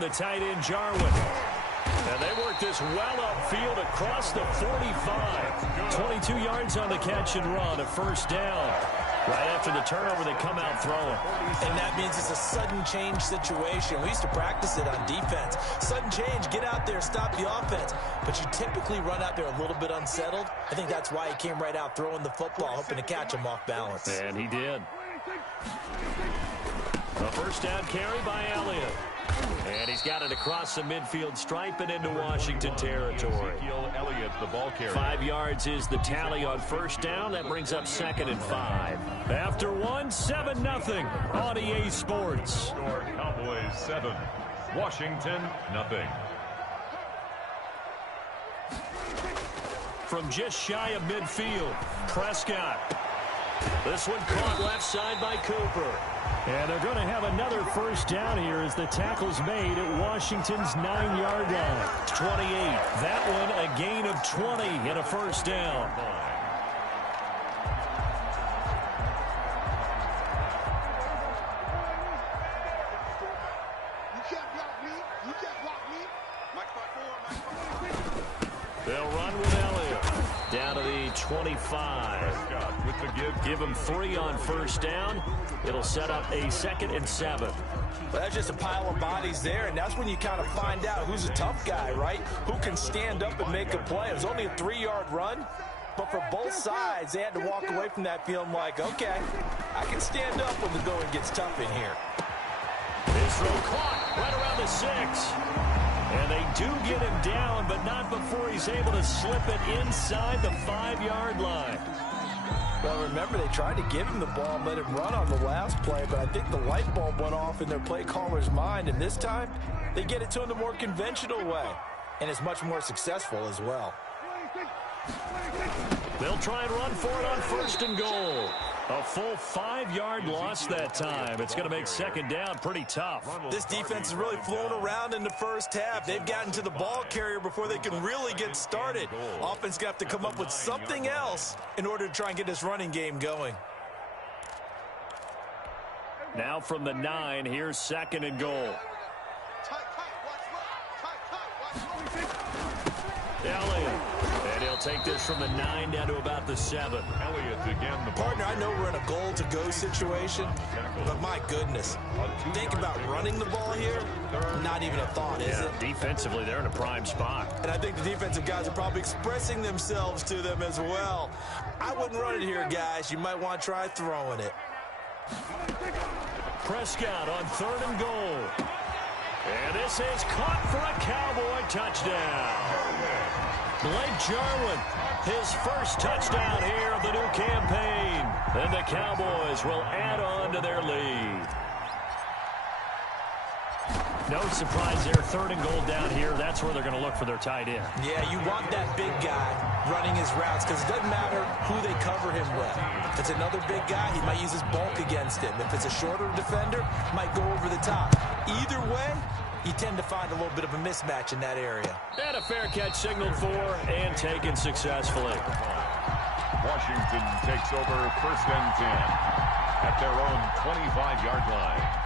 the tight end, Jarwin. And they work this well upfield across the 45. 22 yards on the catch and run, a first down. Right after the turnover, they come out throwing. And that means it's a sudden change situation. We used to practice it on defense. Sudden change, get out there, stop the offense. But you typically run out there a little bit unsettled. I think that's why he came right out throwing the football, hoping to catch him off balance. And he did. A first down carry by Elliott. And he's got it across the midfield stripe and into Washington territory. Elliott, the ball carrier. 5 yards is the tally on first down. That brings up 2nd and 5. After 7-0 on EA Sports. Score Cowboys 7, Washington 0. From just shy of midfield, Prescott. This one caught left side by Cooper. And they're going to have another first down here as the tackle's made at Washington's 9-yard line. 28. That one a gain of 20 and a first down. They'll run with Elliott. Down to the 25. Give him 3 on first down. It'll set up a 2nd and 7. Well, that's just a pile of bodies there, and that's when you kind of find out who's a tough guy, right? Who can stand up and make a play. It was only a 3-yard run, but for both sides, they had to walk away from that feeling like, okay, I can stand up when the going gets tough in here. This throw caught right around the 6. And they do get him down, but not before he's able to slip it inside the 5-yard line. Well, remember, they tried to give him the ball and let him run on the last play, but I think the light bulb went off in their play caller's mind, and this time they get it to him the more conventional way, and it's much more successful as well. They'll try and run for it on 1st and goal. A full 5-yard loss that time. It's going to make 2nd down pretty tough. This defense is really flown around in the first half. They've gotten to the ball carrier before they can really get started. Offense got to come up with something else in order to try and get this running game going. Now from the 9, here's 2nd and goal. Elliott. And he'll take this from the 9 down to about the 7. Elliott again. The Partner, I know we're in a goal-to-go situation, but my goodness, think about running the ball here. Not even a thought, is it? Defensively, they're in a prime spot. And I think the defensive guys are probably expressing themselves to them as well. I wouldn't run it here, guys. You might want to try throwing it. Prescott on 3rd and goal. And this is caught for a Cowboy touchdown. Blake Jarwin, his first touchdown here of the new campaign. And the Cowboys will add on to their lead. No surprise there, 3rd and goal down here. That's where they're going to look for their tight end. Yeah, you want that big guy running his routes because it doesn't matter who they cover him with. If it's another big guy, he might use his bulk against him. If it's a shorter defender, might go over the top. Either way, you tend to find a little bit of a mismatch in that area. And a fair catch signaled for and taken successfully. Washington takes over 1st and 10 at their own 25-yard line.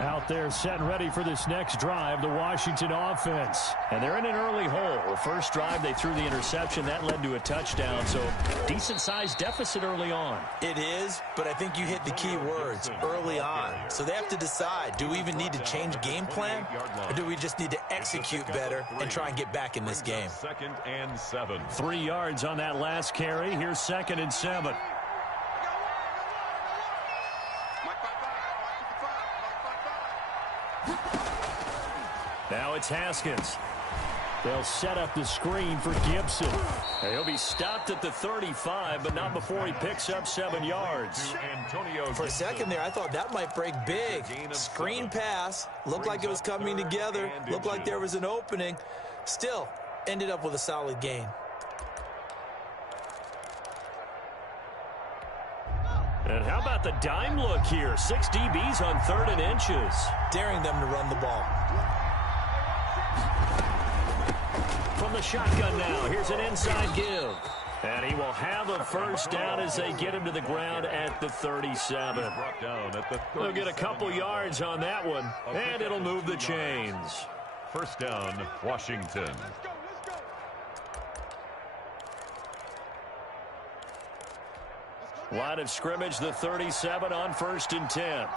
Out there set and ready for this next drive, the Washington offense. And they're in an early hole. The first drive, they threw the interception. That led to a touchdown, so decent-sized deficit early on. It is, but I think you hit the key words, early on. So they have to decide, do we even need to change game plan, or do we just need to execute better and try and get back in this game? 2nd and 7. 3 yards on that last carry. Here's 2nd and 7. Now it's Haskins. They'll set up the screen for Gibson. He'll be stopped at the 35, but not before he picks up 7 yards. For a second there, I thought that might break big. Screen pass. Looked like it was coming together. Looked like there was an opening. Still, ended up with a solid gain. And how about the dime look here? 6 DBs on 3rd and inches. Daring them to run the ball. From the shotgun now, here's an inside give. And he will have a first down as they get him to the ground at the 37. They'll get a couple yards on that one, and it'll move the chains. First down, Washington. Line of scrimmage, the 37 on 1st and 10.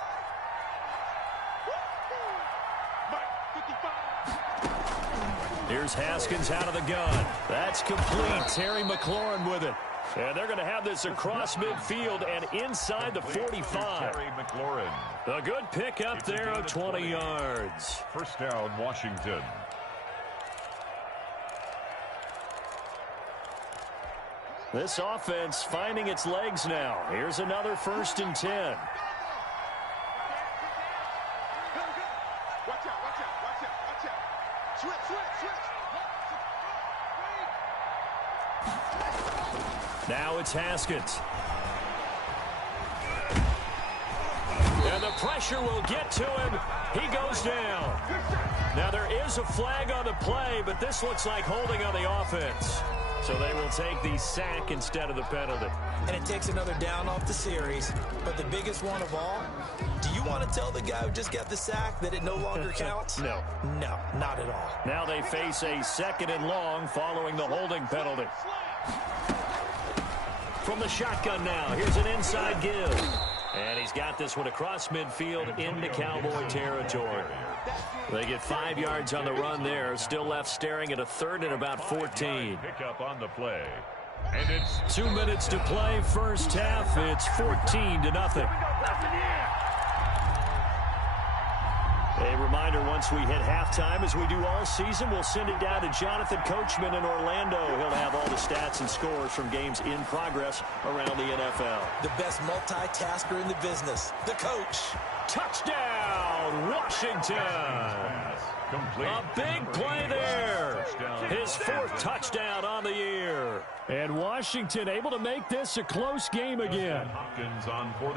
Here's Haskins out of the gun. That's complete. Terry McLaurin with it. And they're going to have this across midfield and inside the 45. Terry McLaurin. A good pickup there of 20 yards. First down, Washington. This offense finding its legs now. Here's another 1st and 10. Now it's Haskins. And the pressure will get to him. He goes down. Now there is a flag on the play, but this looks like holding on the offense. So they will take the sack instead of the penalty. And it takes another down off the series. But the biggest one of all, do you want to tell the guy who just got the sack that it no longer counts? No. No, not at all. Now they face a 2nd and long following the holding penalty. From the shotgun now, here's an inside give. And he's got this one across midfield into Cowboy territory. They get 5 yards on the run there. Still left staring at a 3rd and about 14. Pick up on the play. And it's 2 minutes to play, first half. It's 14-0. A reminder, once we hit halftime, as we do all season, we'll send it down to Jonathan Coachman in Orlando. He'll have all the stats and scores from games in progress around the NFL. The best multitasker in the business, the coach. Touchdown, Washington. complete. A big play there. His 4th touchdown on the year. And Washington able to make this a close game again.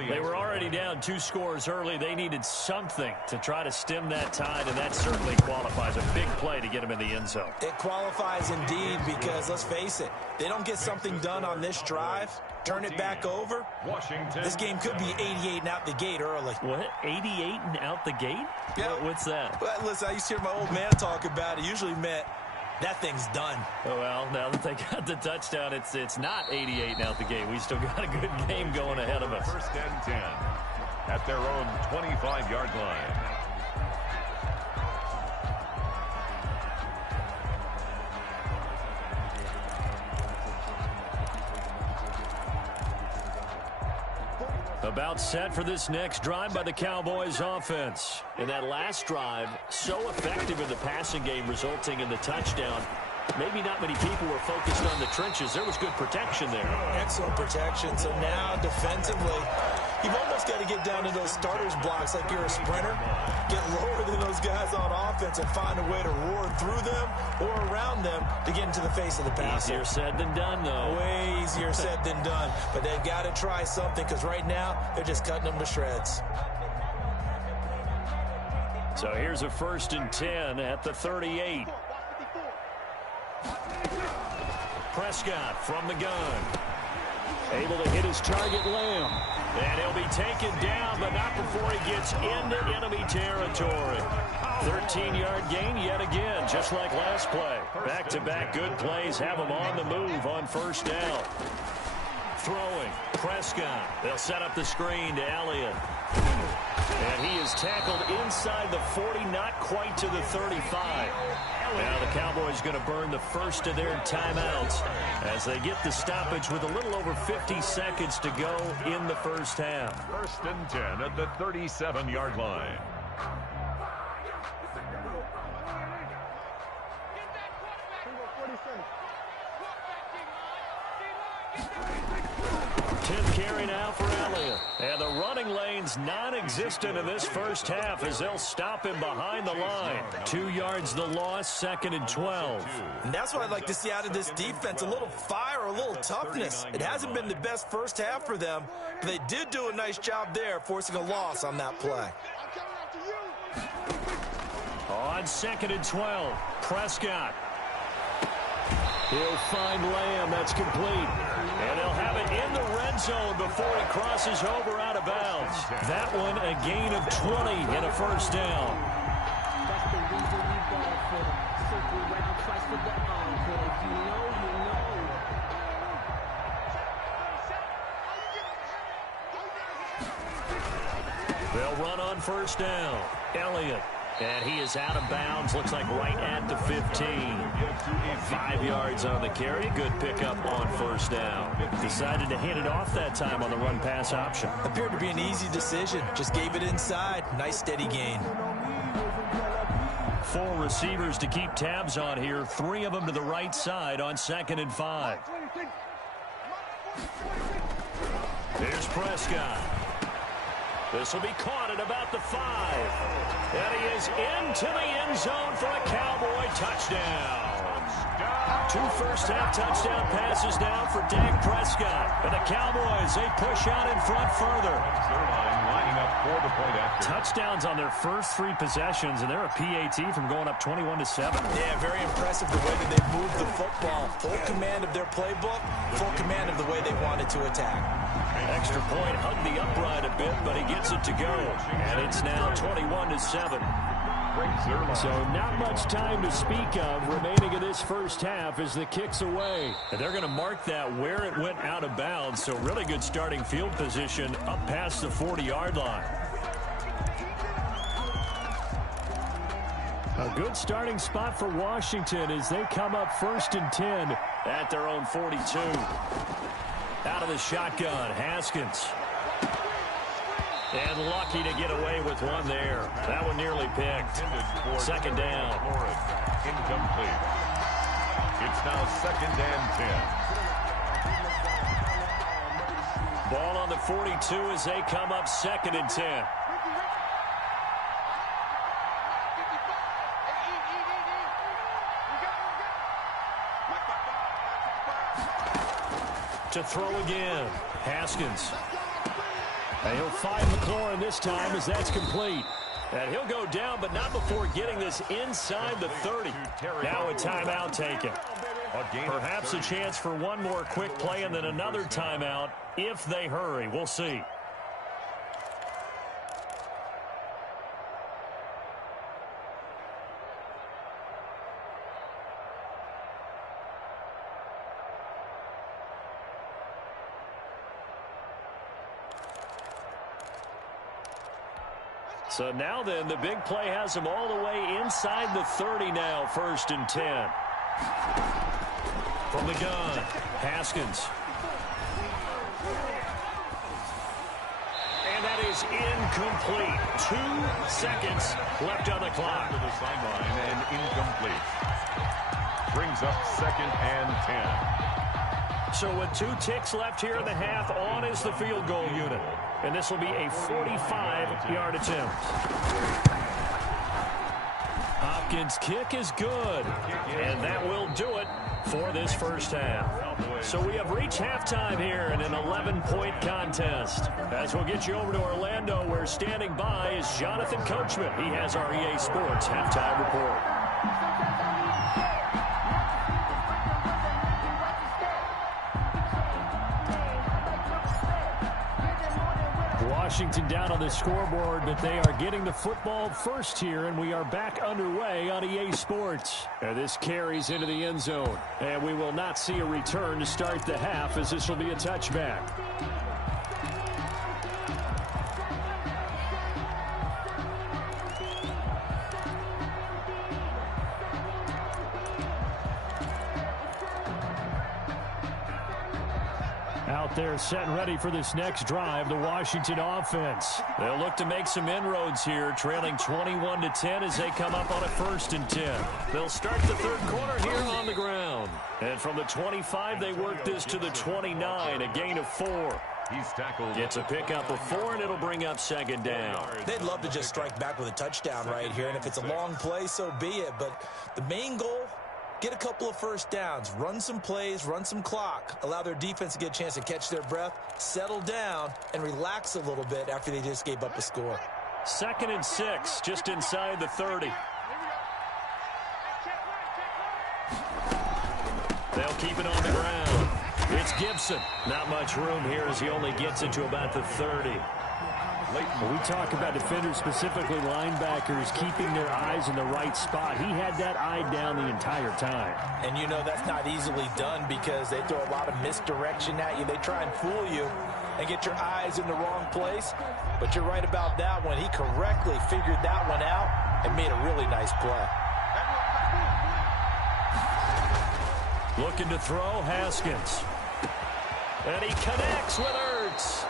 They were already down 2 scores early. They needed something to try to stem that tide, and that certainly qualifies. A big play to get him in the end zone. It qualifies indeed because, let's face it, they don't get something done on this drive, turn it back over, this game could be 88 and out the gate early. What? 88 and out the gate? Yeah. What's that? Well, listen, I used to hear my old man talk about it. Usually meant that thing's done. Oh, well, now that they got the touchdown, it's not 88 and out the gate. We still got a good game going ahead of us. 1st and 10 at their own 25-yard line. About set for this next drive by the Cowboys offense. And that last drive, so effective in the passing game, resulting in the touchdown. Maybe not many people were focused on the trenches. There was good protection there. Excellent protection. So now defensively, you've almost got to get down to those starters blocks like you're a sprinter. Get lower than those guys on offense and find a way to roar through them or around them to get into the face of the passer. Easier said than done, though. Way easier said than done. But they've got to try something because right now they're just cutting them to shreds. So here's a 1st and 10 at the 38. Prescott from the gun. Able to hit his target, Lamb. And he'll be taken down, but not before he gets into enemy territory. 13-yard gain yet again, just like last play. Back-to-back good plays have him on the move on 1st down. Throwing, Prescott. They'll set up the screen to Elliott. And he is tackled inside the 40, not quite to the 35. Now the Cowboys going to burn the first of their timeouts as they get the stoppage with a little over 50 seconds to go in the first half. 1st and 10 at the 37-yard line. Carry now for Elliott. And the running lane's non-existent in this first half as they'll stop him behind the line. 2 yards the loss, 2nd and 12. And that's what I'd like to see out of this defense, a little fire, a little toughness. It hasn't been the best first half for them, but they did do a nice job there, forcing a loss on that play. On 2nd and 12, Prescott. He'll find Lamb. That's complete. And he'll have it in the red zone before he crosses over out of bounds. That one a gain of 20 and a first down. That's the reason we ball for them. Circle round twice for the encore. If you know, you know. They'll run on first down. Elliott. And he is out of bounds. Looks like right at the 15. 5 yards on the carry. Good pickup on first down. Decided to hand it off that time on the run-pass option. Appeared to be an easy decision. Just gave it inside. Nice steady gain. 4 receivers to keep tabs on here. 3 of them to the right side on 2nd and 5. Here's Prescott. This will be caught at about the 5. And he is into the end zone for a Cowboy touchdown. 2 first-half touchdown passes now for Dak Prescott. And the Cowboys, they push out in front further. Lining up for the point after. Touchdowns on their first 3 possessions, and they're a PAT from going up 21-7. Yeah, very impressive the way that they moved the football. Full command of their playbook, full command of the way they wanted to attack. Extra point, hugged the upright a bit, but he gets it to go. And it's now 21-7. So not much time to speak of remaining in this first half as the kick's away. And they're going to mark that where it went out of bounds. So really good starting field position up past the 40-yard line. A good starting spot for Washington as they come up 1st and 10 at their own 42. Out of the shotgun, Haskins. And lucky to get away with one there. That one nearly picked. 2nd down. Incomplete. It's now 2nd and 10. Ball on the 42 as they come up 2nd and 10. To throw again. Haskins. And he'll find McLaurin this time as that's complete. And he'll go down, but not before getting this inside the 30. Now a timeout taken. Perhaps a chance for one more quick play and then another timeout if they hurry. We'll see. So now then, the big play has them all the way inside the 30 now, 1st and 10. From the gun, Haskins. And that is incomplete. 2 seconds left on the clock. To the sideline and incomplete. Brings up 2nd and 10. So with 2 ticks left here in the half, on is the field goal unit. And this will be a 45-yard attempt. Hopkins' kick is good. And that will do it for this first half. So we have reached halftime here in an 11-point contest. As we'll get you over to Orlando, where standing by is Jonathan Coachman. He has our EA Sports halftime report. Washington down on the scoreboard, but they are getting the football first here, and we are back underway on EA Sports. And this carries into the end zone, and we will not see a return to start the half, as this will be a touchback. Out there set and ready for this next drive, the Washington offense. They'll look to make some inroads here, trailing 21-10 as they come up on a 1st and 10. They'll start the 3rd quarter here on the ground. And from the 25, they work this to the 29, a gain of 4. He's tackled. Gets a pickup of 4, and it'll bring up 2nd down. They'd love to just strike back with a touchdown right here, and if it's a long play, so be it. But the main goal, get a couple of first downs, run some plays, run some clock, allow their defense to get a chance to catch their breath, settle down, and relax a little bit after they just gave up a score. 2nd and 6, just inside the 30. They'll keep it on the ground. It's Gibson. Not much room here as he only gets into about the 30. When we talk about defenders, specifically linebackers, keeping their eyes in the right spot, he had that eye down the entire time. And you know that's not easily done because they throw a lot of misdirection at you. They try and fool you and get your eyes in the wrong place. But you're right about that one. He correctly figured that one out and made a really nice play. Looking to throw, Haskins. And he connects with Ertz.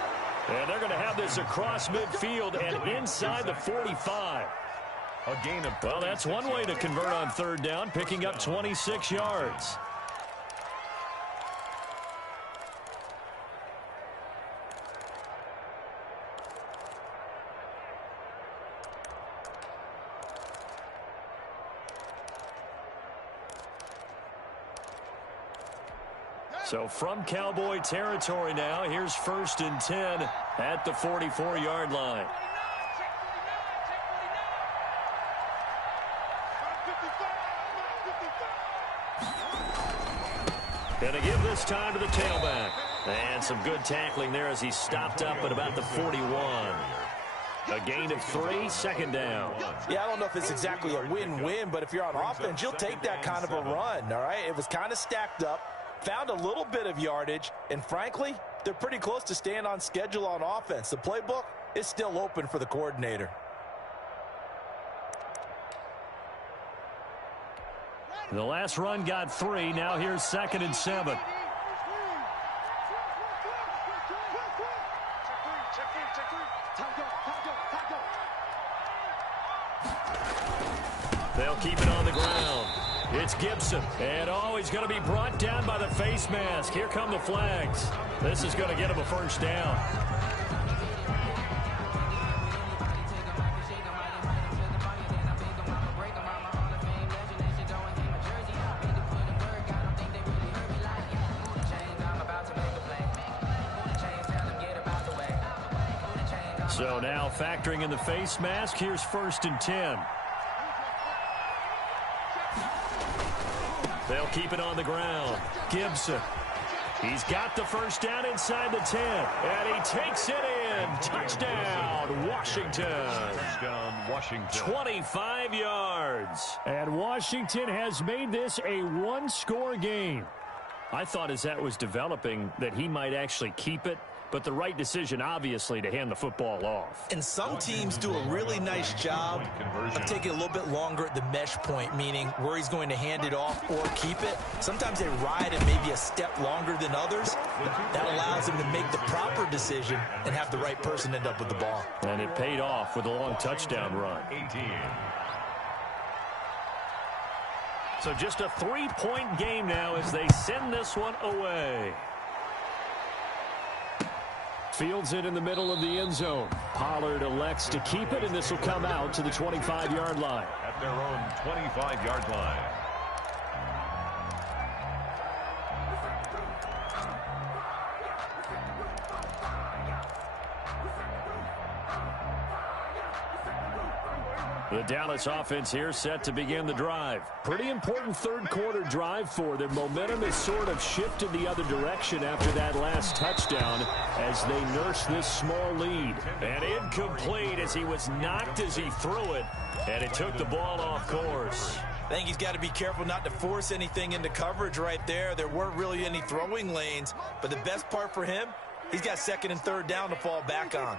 And they're going to have this across midfield and inside the 45. A gain of well, that's one way to convert on third down, picking up 26 yards. So from Cowboy territory now, here's 1st and 10 at the 44-yard line. Gonna give this time to the tailback. And some good tackling there as he stopped up at about the 41. A gain of 3, 2nd down. Yeah, I don't know if it's exactly a win-win, but if you're on offense, you'll take that kind of a run, all right? It was kind of stacked up. Found a little bit of yardage, and frankly, they're pretty close to staying on schedule on offense. The playbook is still open for the coordinator. The last run got 3. Now here's 2nd and 7. They'll keep it on the ground. It's Gibson, and he's going to be brought down by the face mask. Here come the flags. This is going to get him a 1st down. So now factoring in the face mask, here's 1st and 10. They'll keep it on the ground. Gibson. He's got the 1st down inside the 10. And he takes it in. Touchdown, Washington. Touchdown, Washington. 25 yards. And Washington has made this a one-score game. I thought as that was developing that he might actually keep it. But the right decision, obviously, to hand the football off. And some teams do a really nice job of taking a little bit longer at the mesh point, meaning where he's going to hand it off or keep it. Sometimes they ride it maybe a step longer than others. That allows them to make the proper decision and have the right person end up with the ball. And it paid off with a long touchdown run. 18. So just a 3-point game now as they send this one away. Fields it in the middle of the end zone. Pollard elects to keep it, and this will come out to the 25-yard line. At their own 25-yard line. The Dallas offense here set to begin the drive. Pretty important third-quarter drive for them. Momentum has sort of shifted the other direction after that last touchdown as they nurse this small lead. And incomplete as he was knocked as he threw it, and it took the ball off course. I think he's got to be careful not to force anything into coverage right there. There weren't really any throwing lanes, but the best part for him, he's got 2nd and 3rd down to fall back on.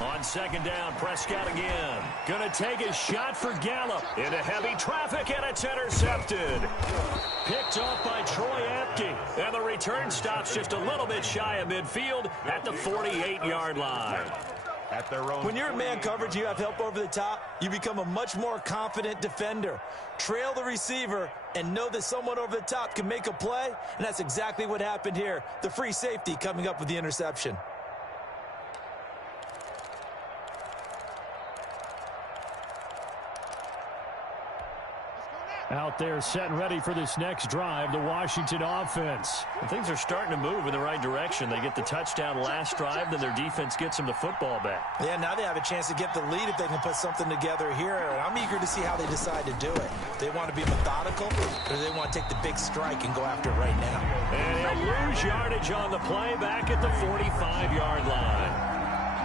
On 2nd down, Prescott again. Gonna take a shot for Gallup. Into heavy traffic, and it's intercepted. Picked off by Troy Apke. And the return stops just a little bit shy of midfield at the 48-yard line. At their own. When you're in man coverage, you have help over the top, you become a much more confident defender. Trail the receiver and know that someone over the top can make a play, and that's exactly what happened here. The free safety coming up with the interception. Out there set and ready for this next drive, the Washington offense. And things are starting to move in the right direction. They get the touchdown last drive, then their defense gets them the football back. Yeah, now they have a chance to get the lead if they can put something together here. And I'm eager to see how they decide to do it. They want to be methodical, or do they want to take the big strike and go after it right now? And he'll lose yardage on the play back at the 45-yard line.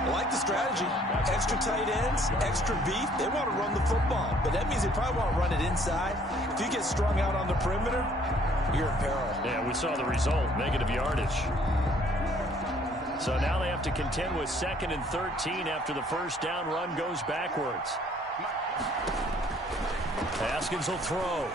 I like the strategy. Extra tight ends, extra beef. They want to run the football, but that means they probably want to run it inside. If you get strung out on the perimeter, you're in peril. Yeah, we saw the result, negative yardage. So now they have to contend with 2nd and 13 after the first down run goes backwards. Haskins will throw.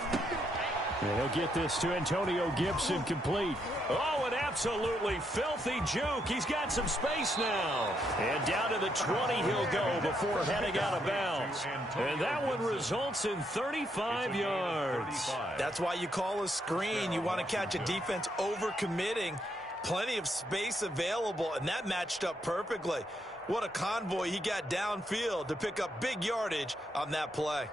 And he'll get this to Antonio Gibson complete. Oh, an absolutely filthy juke. He's got some space now. And down to the 20 he'll go before heading out of bounds. And that one results in 35 yards. That's why you call a screen. You want to catch a defense overcommitting. Plenty of space available, and that matched up perfectly. What a convoy he got downfield to pick up big yardage on that play.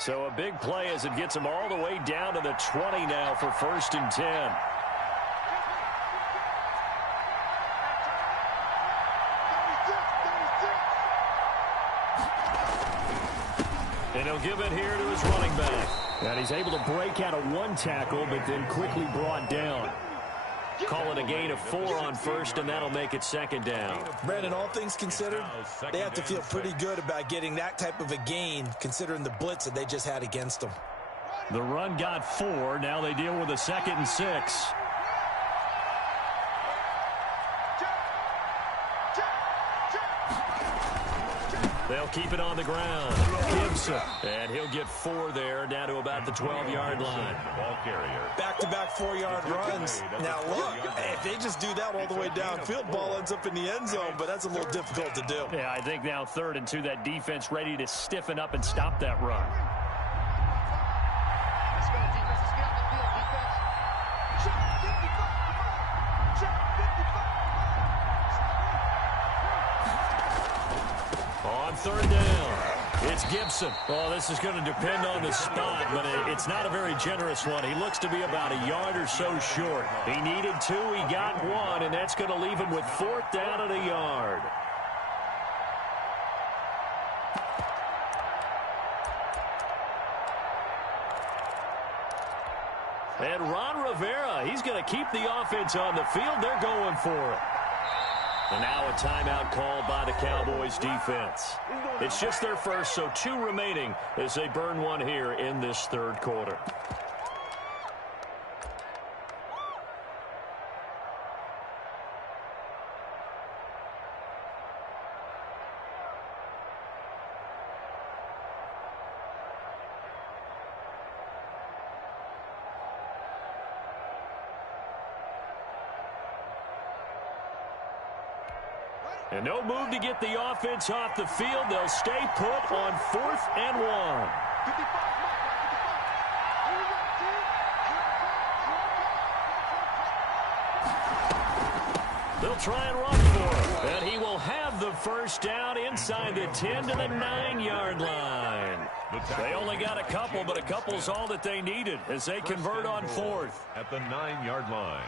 So a big play as it gets him all the way down to the 20 now for 1st and 10. And he'll give it here to his running back. And he's able to break out of one tackle, but then quickly brought down. Call it a gain of 4 on 1st, and that'll make it 2nd down. Brandon, all things considered, they have to feel pretty good about getting that type of a gain, considering the blitz that they just had against them. The run got 4. Now they deal with a 2nd and 6. They'll keep it on the ground. Gibson. And he'll get 4 there, down to about the 12-yard line. Ball carrier. Back-to-back 4-yard runs. Now, look, if they just do that all the way downfield, ball ends up in the end zone, but that's a little difficult to do. Yeah, I think now 3rd and 2, that defense ready to stiffen up and stop that run. Let's go, defense. Let's get out the field, defense. On 3rd down, it's Gibson. Oh, this is going to depend on the spot, but it's not a very generous one. He looks to be about a yard or so short. He needed 2, he got 1, and that's going to leave him with 4th down and a yard. And Ron Rivera, he's going to keep the offense on the field. They're going for it. And now a timeout called by the Cowboys defense. It's just their first, so 2 remaining as they burn 1 here in this 3rd quarter. And no move to get the offense off the field. They'll stay put on 4th and 1. They'll try and run for it. And he will have the first down inside the 10 to the 9-yard line. They only got a couple, but a couple's all that they needed as they convert on 4th. At the 9-yard line.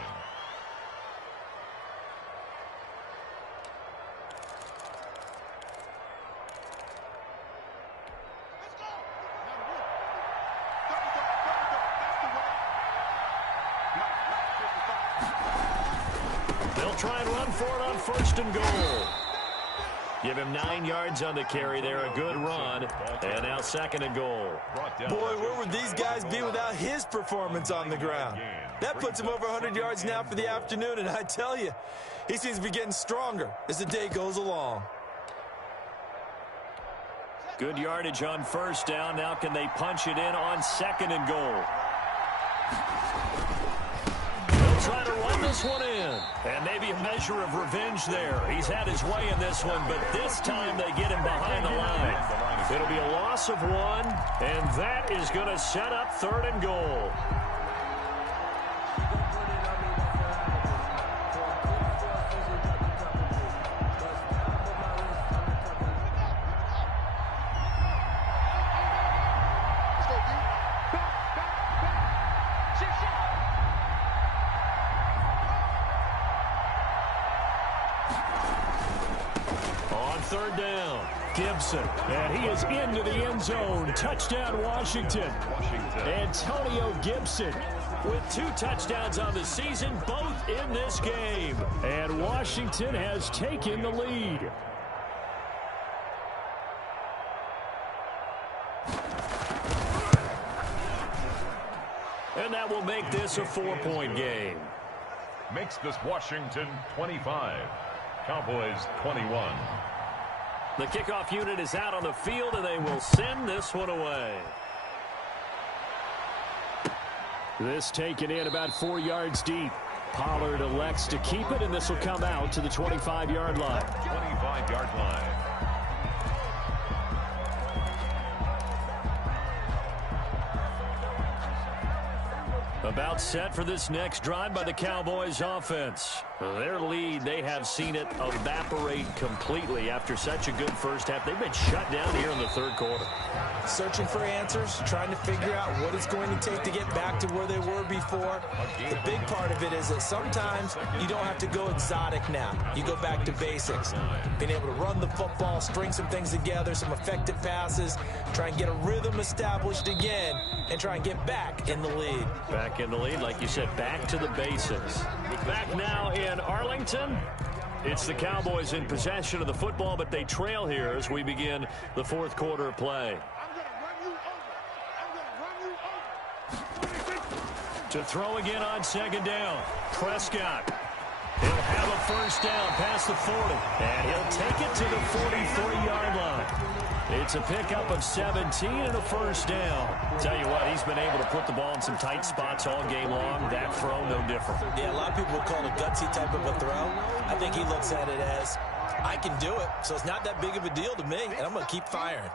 They'll try and run for it on 1st and goal. Give him 9 yards on the carry there, a good run. And now 2nd and goal. Boy, where would these guys be without his performance on the ground? That puts him over 100 yards now for the afternoon, and I tell you, he seems to be getting stronger as the day goes along. Good yardage on 1st down. Now can they punch it in on 2nd and goal? They'll try to run this one in. And maybe a measure of revenge there. He's had his way in this one, but this time they get him behind the line. It'll be a loss of 1, and that is going to set up 3rd and goal. On third down, Gibson, and he is into the end zone. Touchdown, Washington. Antonio Gibson with 2 touchdowns on the season, both in this game. And Washington has taken the lead. And that will make this a 4-point game. Makes this Washington 25. Cowboys 21. The kickoff unit is out on the field, and they will send this one away. This taken in about 4 yards deep. Pollard elects to keep it, and this will come out to the 25-yard line. 25-yard line. About set for this next drive by the Cowboys offense. Their lead, they have seen it evaporate completely after such a good first half. They've been shut down here in the third quarter. Searching for answers, trying to figure out what it's going to take to get back to where they were before. The big part of it is that sometimes you don't have to go exotic now. You go back to basics. Being able to run the football, string some things together, some effective passes, try and get a rhythm established again, and try and get back in the lead. Back in the lead, like you said, back to the basics. Back now in Arlington. It's the Cowboys in possession of the football, but they trail here as we begin the fourth quarter of play. To throw again on second down. Prescott. He'll have a first down past the 40. And he'll take it to the 43-yard line. It's a pickup of 17 and a first down. Tell you what, he's been able to put the ball in some tight spots all game long. That throw, no different. Yeah, a lot of people would call it a gutsy type of a throw. I think he looks at it as, I can do it, so it's not that big of a deal to me, and I'm going to keep firing.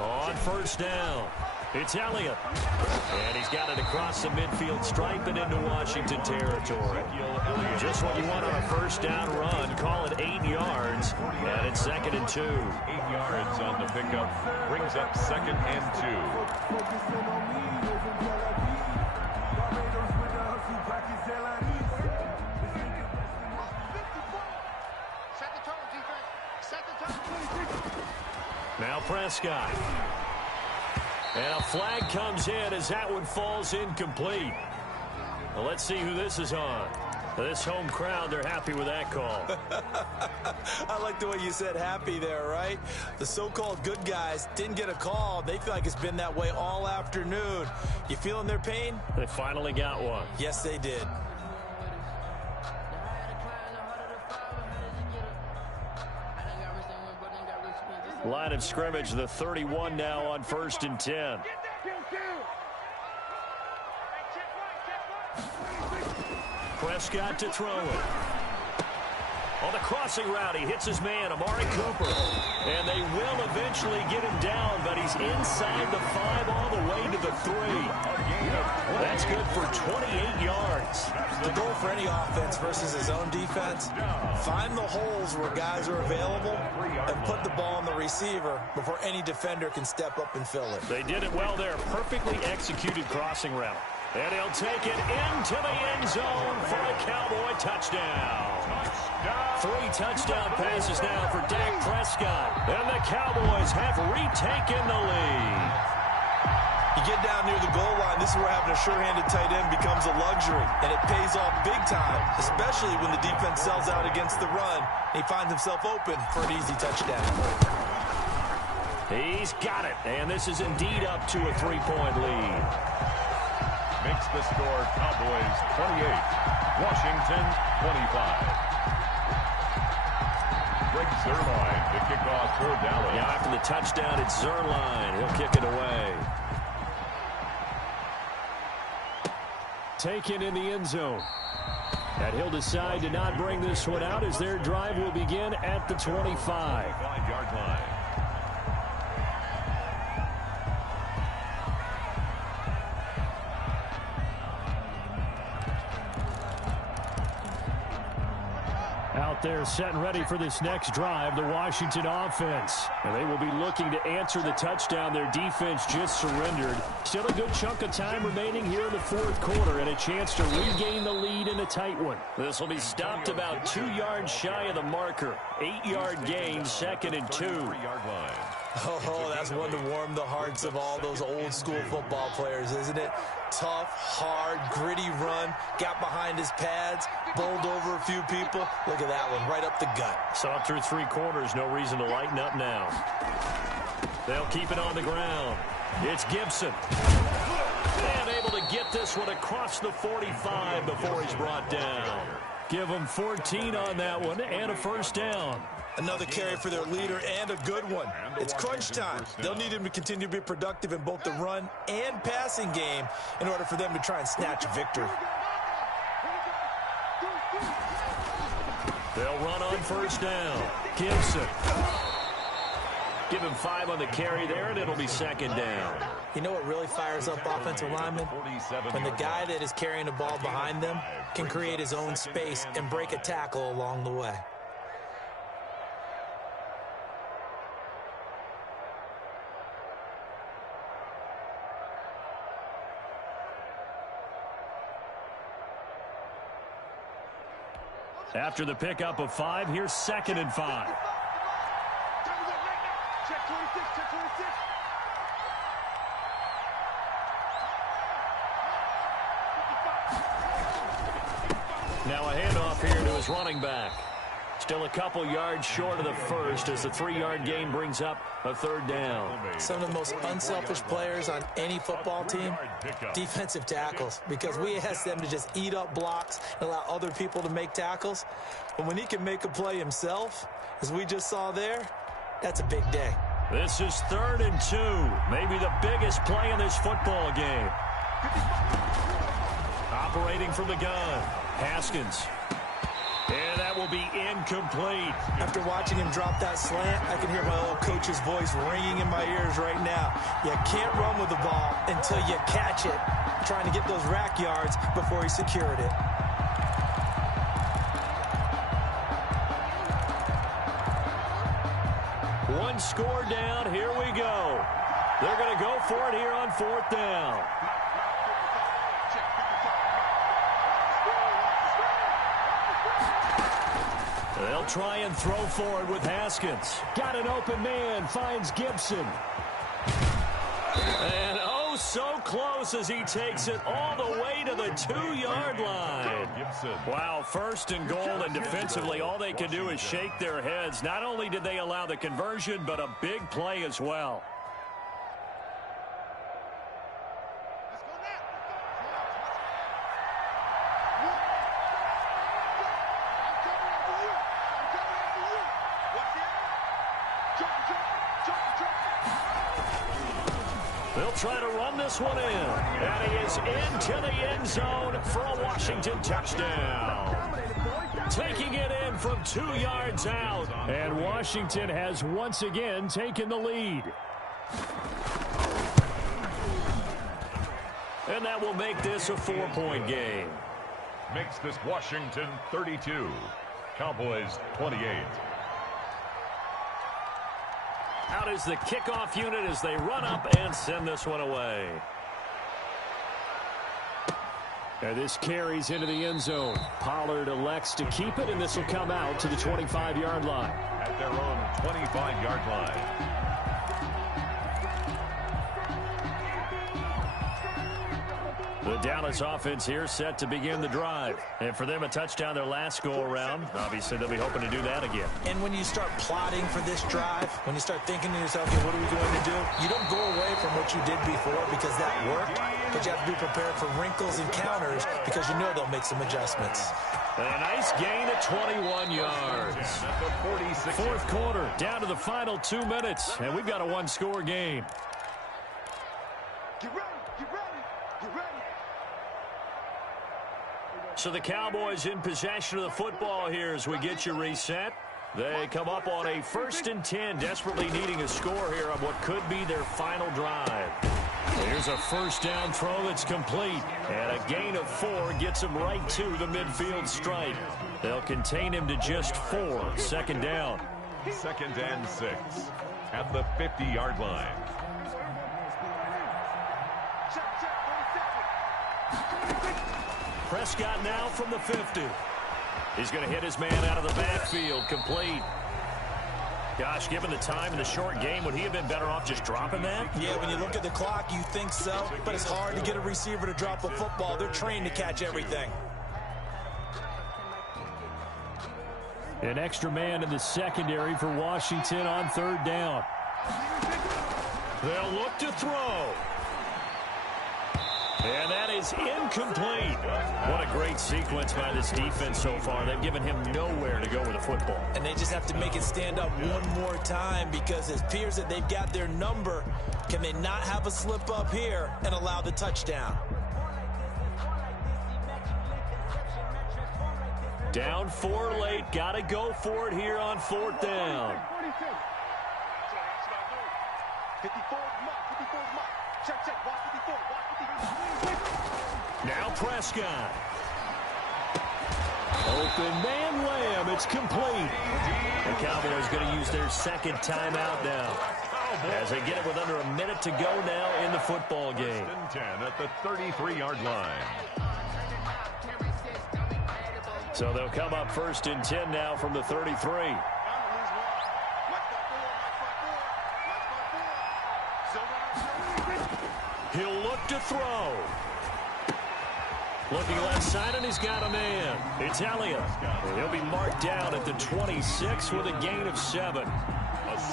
On first down, it's Elliott. And he's got it across the midfield stripe and into Washington territory. Just what you want on a first down run. Call it 8 yards. And it's 2nd and 2. 8 yards on the pickup. Brings up 2nd and 2. Now Prescott. And a flag comes in as that one falls incomplete. Well, let's see who this is on. This home crowd, they're happy with that call. I like the way you said happy there, right? The so-called good guys didn't get a call. They feel like it's been that way all afternoon. You feeling their pain? They finally got one. Yes, they did. Line of scrimmage, the 31 now on 1st and 10. Prescott to throw it. On the crossing route, he hits his man, Amari Cooper. And they will eventually get him down, but he's inside the 5 all the way to the 3. That's good for 28 yards. The goal for any offense versus his own defense, find the holes where guys are available and put the ball on the receiver before any defender can step up and fill it. They did it well there. Perfectly executed crossing route. And he'll take it into the end zone for a Cowboy touchdown. 3 touchdown passes now for Dak Prescott. And the Cowboys have retaken the lead. You get down near the goal line, this is where having a sure-handed tight end becomes a luxury. And it pays off big time, especially when the defense sells out against the run. He finds himself open for an easy touchdown. He's got it. And this is indeed up to a 3-point lead. Makes the score Cowboys 28, Washington 25. Greg Zuerlein to kick off for Dallas. Yeah, after the touchdown, it's Zuerlein. He'll kick it away. Taken in the end zone. And he'll decide to not bring this one out as their drive will begin at the 25. 5-yard line. Out there set and ready for this next drive, the Washington offense. And they will be looking to answer the touchdown their defense just surrendered. Still a good chunk of time remaining here in the fourth quarter and a chance to regain the lead in a tight one. This will be stopped about 2 yards shy of the marker. 8-yard gain, 2nd and 2. Oh, that's one to warm the hearts of all those old school football players, isn't it? Tough, hard, gritty run, got behind his pads, bowled over a few people. Look at that one, right up the gut. Saw it through 3 quarters, no reason to lighten up now. They'll keep it on the ground. It's Gibson. And able to get this one across the 45 before he's brought down. Give them 14 on that one and a first down. Another carry for their leader and a good one. It's crunch time. They'll need him to continue to be productive in both the run and passing game in order for them to try and snatch a victory. They'll run on first down. Gibson. Give him 5 on the carry there, and it'll be 2nd down. You know what really fires up offensive linemen? When the guy that is carrying the ball behind them can create his own space and break a tackle along the way. After the pickup of 5, here's 2nd and 5. Now a handoff here to his running back. Still a couple yards short of the first as the 3-yard gain brings up a 3rd down. Some of the most unselfish players on any football team, defensive tackles, because we ask them to just eat up blocks and allow other people to make tackles. But when he can make a play himself, as we just saw there, that's a big day. This is 3rd and 2, maybe the biggest play in this football game. Operating from the gun, Haskins. And that will be incomplete. After watching him drop that slant, I can hear my old coach's voice ringing in my ears right now. You can't run with the ball until you catch it, trying to get those rack yards before he secured it. One score down, here we go. They're going to go for it here on 4th down. They'll try and throw forward with Haskins. Got an open man, finds Gibson. And oh, so close as he takes it all the way to the 2-yard line. Wow, 1st and goal, and defensively all they can do is shake their heads. Not only did they allow the conversion, but a big play as well. They'll try to run this one in. And he is into the end zone for a Washington touchdown. Taking it in from 2 yards out. And Washington has once again taken the lead. And that will make this a 4-point game. Makes this Washington 32. Cowboys 28. Out is the kickoff unit as they run up and send this one away. And this carries into the end zone. Pollard elects to keep it, and this will come out to the 25-yard line. At their own 25-yard line. The Dallas offense here set to begin the drive. And for them, a touchdown their last go-around. Obviously, they'll be hoping to do that again. And when you start plotting for this drive, when you start thinking to yourself, okay, what are we going to do? You don't go away from what you did before because that worked, but you have to be prepared for wrinkles and counters because you know they'll make some adjustments. And a nice gain at 21 yards. Fourth quarter, down to the final 2 minutes, and we've got a one-score game. Get ready, get ready, get ready. So the Cowboys in possession of the football here as we get you reset. They come up on a 1st and 10, desperately needing a score here on what could be their final drive. Here's a first down throw that's complete. And a gain of 4 gets him right to the midfield stripe. They'll contain him to just 4. Second down. 2nd and 6 at the 50-yard line. Prescott now from the 50. He's going to hit his man out of the backfield. Complete. Gosh, given the time in the short game, would he have been better off just dropping that? Yeah, when you look at the clock, you think so. But it's hard to get a receiver to drop a football. They're trained to catch everything. An extra man in the secondary for Washington on 3rd down. They'll look to throw. And that is incomplete. What a great sequence by this defense so far. They've given him nowhere to go with the football. And they just have to make it stand up one more time because it appears that they've got their number. Can they not have a slip up here and allow the touchdown? Down 4 late. Got to go for it here on 4th down. 54 mark. Check, watch 54. Now Prescott. Open man Lamb. It's complete. The Cowboys going to use their 2nd timeout now, as they get it with under a minute to go now in the football game. 1st and 10 at the 33-yard line. So they'll come up 1st and 10 now from the 33. He'll look to throw. Looking left side, and he's got a man. It's Elliott. He'll be marked down at the 26 with a gain of 7.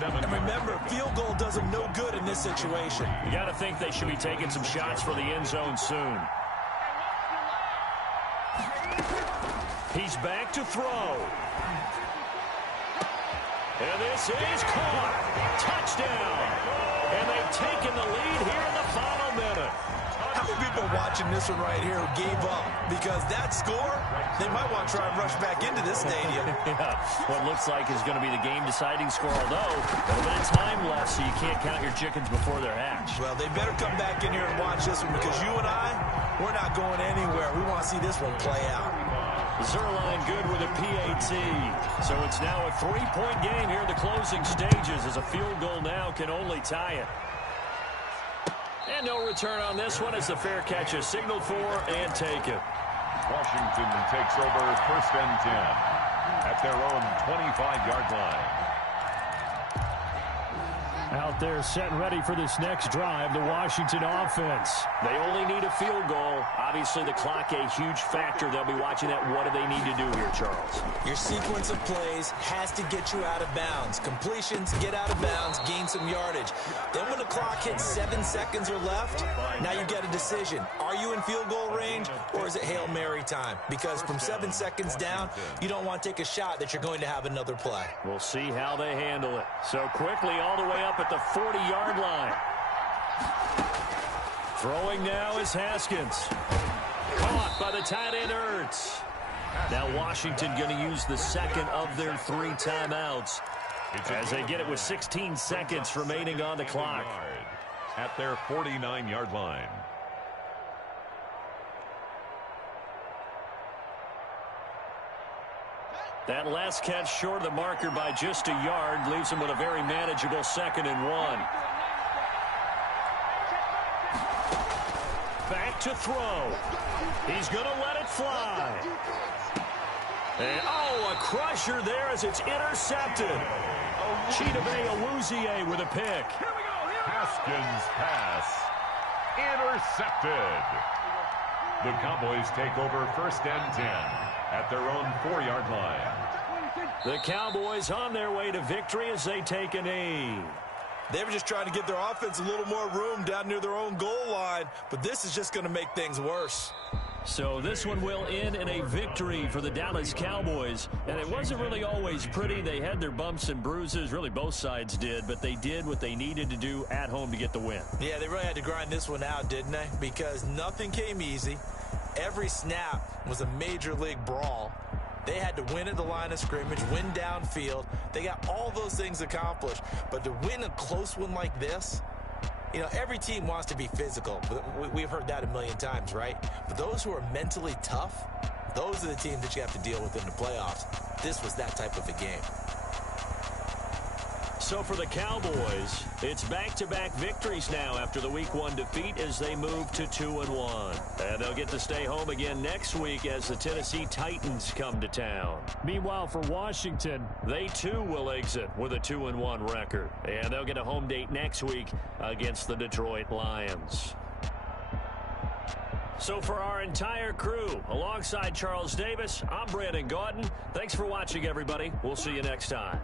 And remember, field goal does them no good in this situation. You got to think they should be taking some shots for the end zone soon. He's back to throw. And this is caught. Touchdown. And they've taken the lead here in the final minute. How many people watching this one right here who gave up? Because that score, they might want to try and rush back into this stadium. Yeah, what looks like is going to be the game-deciding score, although a little bit of time left, so you can't count your chickens before they're hatched. Well, they better come back in here and watch this one because you and I, we're not going anywhere. We want to see this one play out. Zerline good with a PAT. So it's now a 3-point game here in the closing stages, as a field goal now can only tie it. And no return on this one as the fair catch is signaled for and taken. Washington takes over 1st and 10 at their own 25-yard line. Out there set and ready for this next drive, the Washington offense. They only need a field goal. Obviously, the clock a huge factor. They'll be watching that. What do they need to do here, Charles? Your sequence of plays has to get you out of bounds. Completions, get out of bounds, gain some yardage. Then when the clock hits 7 seconds or left, now you get a decision. Are you in field goal range, or is it Hail Mary time? Because from 7 seconds down, you don't want to take a shot that you're going to have another play. We'll see how they handle it. So quickly all the way up at the 40-yard line. Throwing now is Haskins. Caught by the tight end Ertz. Now Washington going to use the 2nd of their 3 timeouts as they get it with 16 seconds remaining on the clock. At their 49-yard line. That last catch short of the marker by just a yard leaves him with a very manageable 2nd and 1. Back to throw. He's going to let it fly. And, a crusher there as it's intercepted. Chidobe Awuzie with a pick. Haskins pass. Intercepted. The Cowboys take over 1st and 10 at their own 4-yard line. The Cowboys on their way to victory as they take a knee. They were just trying to give their offense a little more room down near their own goal line, but this is just going to make things worse. So this one will end in a victory for the Dallas Cowboys. And it wasn't really always pretty. They had their bumps and bruises. Really, both sides did. But they did what they needed to do at home to get the win. Yeah, they really had to grind this one out, didn't they? Because nothing came easy. Every snap was a major league brawl. They had to win at the line of scrimmage, win downfield. They got all those things accomplished. But to win a close one like this, You know, every team wants to be physical. We've heard that a million times, right? But those who are mentally tough, those are the teams that you have to deal with in the playoffs. This was that type of a game. So for the Cowboys, it's back-to-back victories now after the Week 1 defeat as they move to 2-1. And they'll get to stay home again next week as the Tennessee Titans come to town. Meanwhile, for Washington, they too will exit with a 2-1 record. And they'll get a home date next week against the Detroit Lions. So for our entire crew, alongside Charles Davis, I'm Brandon Gaudin. Thanks for watching, everybody. We'll see you next time.